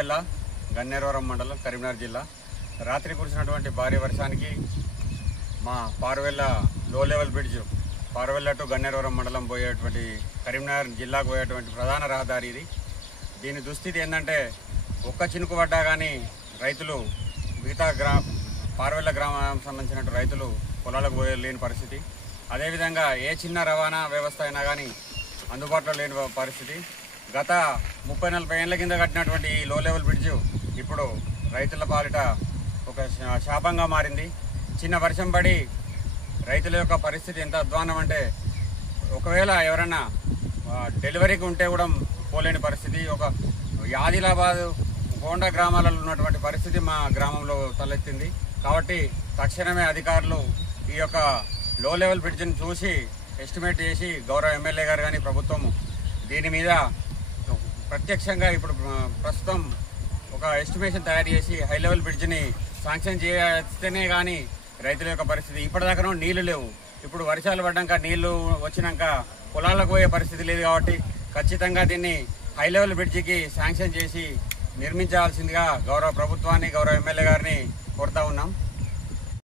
పారువెల్ల గన్నేరవరం మండలం కరీంనగర్ జిల్లా రాత్రి కురిసినటువంటి భారీ వర్షానికి మా పారువెల్ల లో level bridge Paruvella to Ganneravaram మండలం పోయేటువంటి కరీంనగర్ జిల్లాకు పోయేటువంటి ప్రధాన రహదారి ఇది. దీని దుస్థితి ఏంటంటే ఒక్క చినుకు పడ్డా కానీ రైతులు మిగతా పారువెల్ల గ్రామానికి సంబంధించిన రైతులు పొలాలకు పోయలేని పరిస్థితి. అదేవిధంగా ఏ చిన్న రవాణా వ్యవస్థ అయినా కానీ అందుబాటులో లేని పరిస్థితి. గత 30-40 ఏళ్ల కింద కట్టినటువంటి ఈ లో లెవెల్ బ్రిడ్జ్ ఇప్పుడు రైతుల పాలిట ఒక శాపంగా మారింది. చిన్న వర్షం పడి రైతుల యొక్క పరిస్థితి ఎంత అధ్వానం అంటే ఒకవేళ ఎవరన్నా డెలివరీకి ఉంటే కూడా పోలేని పరిస్థితి. ఒక ఆదిలాబాద్ గోండా గ్రామాలలో ఉన్నటువంటి పరిస్థితి మా గ్రామంలో తలెత్తింది. కాబట్టి తక్షణమే అధికారులు ఈ యొక్క లో లెవెల్ బ్రిడ్జ్ని చూసి ఎస్టిమేట్ చేసి గౌరవ ఎమ్మెల్యే గారు కానీ ప్రభుత్వం దీని మీద ప్రత్యక్షంగా ఇప్పుడు ప్రస్తుతం ఒక ఎస్టిమేషన్ తయారు చేసి హై లెవెల్ బ్రిడ్జ్ని శాంక్షన్ చేస్తేనే కానీ రైతుల యొక్క పరిస్థితి. ఇప్పటిదాకా నీళ్లు లేవు. ఇప్పుడు వర్షాలు పడ్డాక నీళ్లు వచ్చినాక పొలాలకు పోయే పరిస్థితి లేదు. కాబట్టి ఖచ్చితంగా దీన్ని హై లెవెల్ బ్రిడ్జికి శాంక్షన్ చేసి నిర్మించాల్సిందిగా గౌరవ ప్రభుత్వాన్ని గౌరవ ఎమ్మెల్యే గారిని కోరుతా ఉన్నాం.